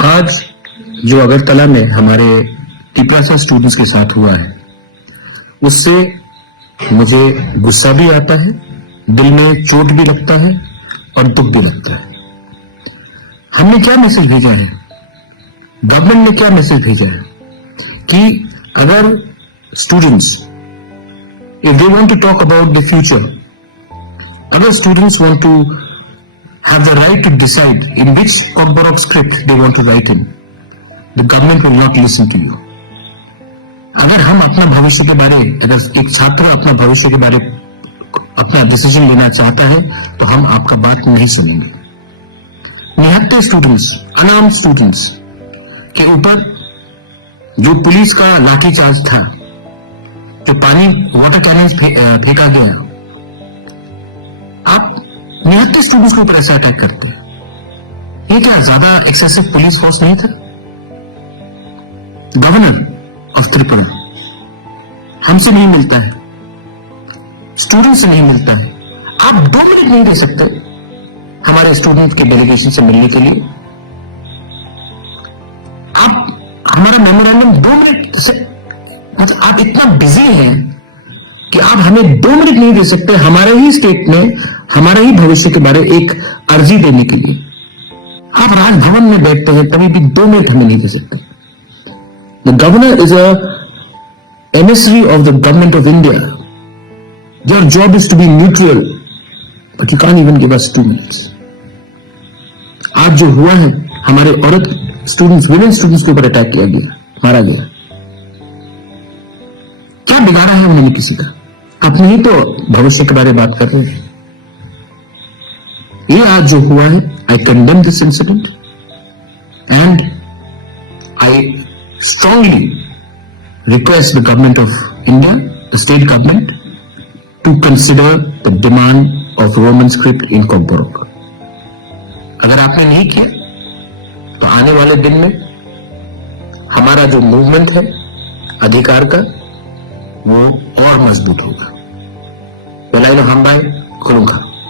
आज जो अगरतला में हमारे टिपरासा स्टूडेंट्स के साथ हुआ है, उससे मुझे गुस्सा भी आता है, दिल में चोट भी लगता है और दुख भी लगता है। हमने क्या मैसेज भेजा है, गवर्नमेंट ने क्या मैसेज भेजा है कि अगर students if they want to talk about the future, अगर students want to have the right to decide in which Cockburrock script they want to write in, the government will not listen to you. अगर हम अपना भविष्य के बारे, अगर एक छात्र अपना भविष्य के बारे अपना डिसीजन लेना चाहता है तो हम आपका बात नहीं सुनेंगे। निहत्ते स्टूडेंट्स, अनार्म्ड स्टूडेंट्स के ऊपर जो पुलिस का लाठीचार्ज था, जो पानी वाटर कैनन फेंका गया, आप निहत्ते स्टूडेंट्स के ऊपर ऐसा अटैक करते हैं। ये क्या ज्यादा एक्सेसिव पुलिस फोर्स नहीं था? गवर्नर ऑफ त्रिपुरा हमसे नहीं मिलता है, स्टूडेंट से नहीं मिलता है। आप 2 मिनट नहीं दे सकते हमारे स्टूडेंट के डेलीगेशन से मिलने के लिए? आप हमारा मेमोरेंडम 2 मिनट से, मतलब आप इतना बिजी हैं कि आप हमें 2 मिनट नहीं दे सकते हमारे ही स्टेट में हमारे ही भविष्य के बारे एक अर्जी देने के लिए। आप राजभवन में बैठते हैं तभी भी 2 मिनट हमें नहीं दे सकते। The governor is a emissary of the government of India. Your job is to be neutral, but you can even give us 2 minutes. आज जो हुआ है, हमारे औरत स्टूडेंट्स, विमेन स्टूडेंट्स के ऊपर अटैक किया गया, मारा गया। क्या बिगाड़ा है उन्होंने किसी का? अपने ही तो भविष्य के बारे में बात कर रहे हैं। ये आज जो हुआ है, I condemn this incident and I strongly request the government of India, the state government, to consider the demand of Roman script in Kokborok. अगर आपने नहीं किया तो आने वाले दिन में हमारा जो मूवमेंट है अधिकार का, वो और मजबूत होगा। वेलाइनो हम भाई खुलूंगा।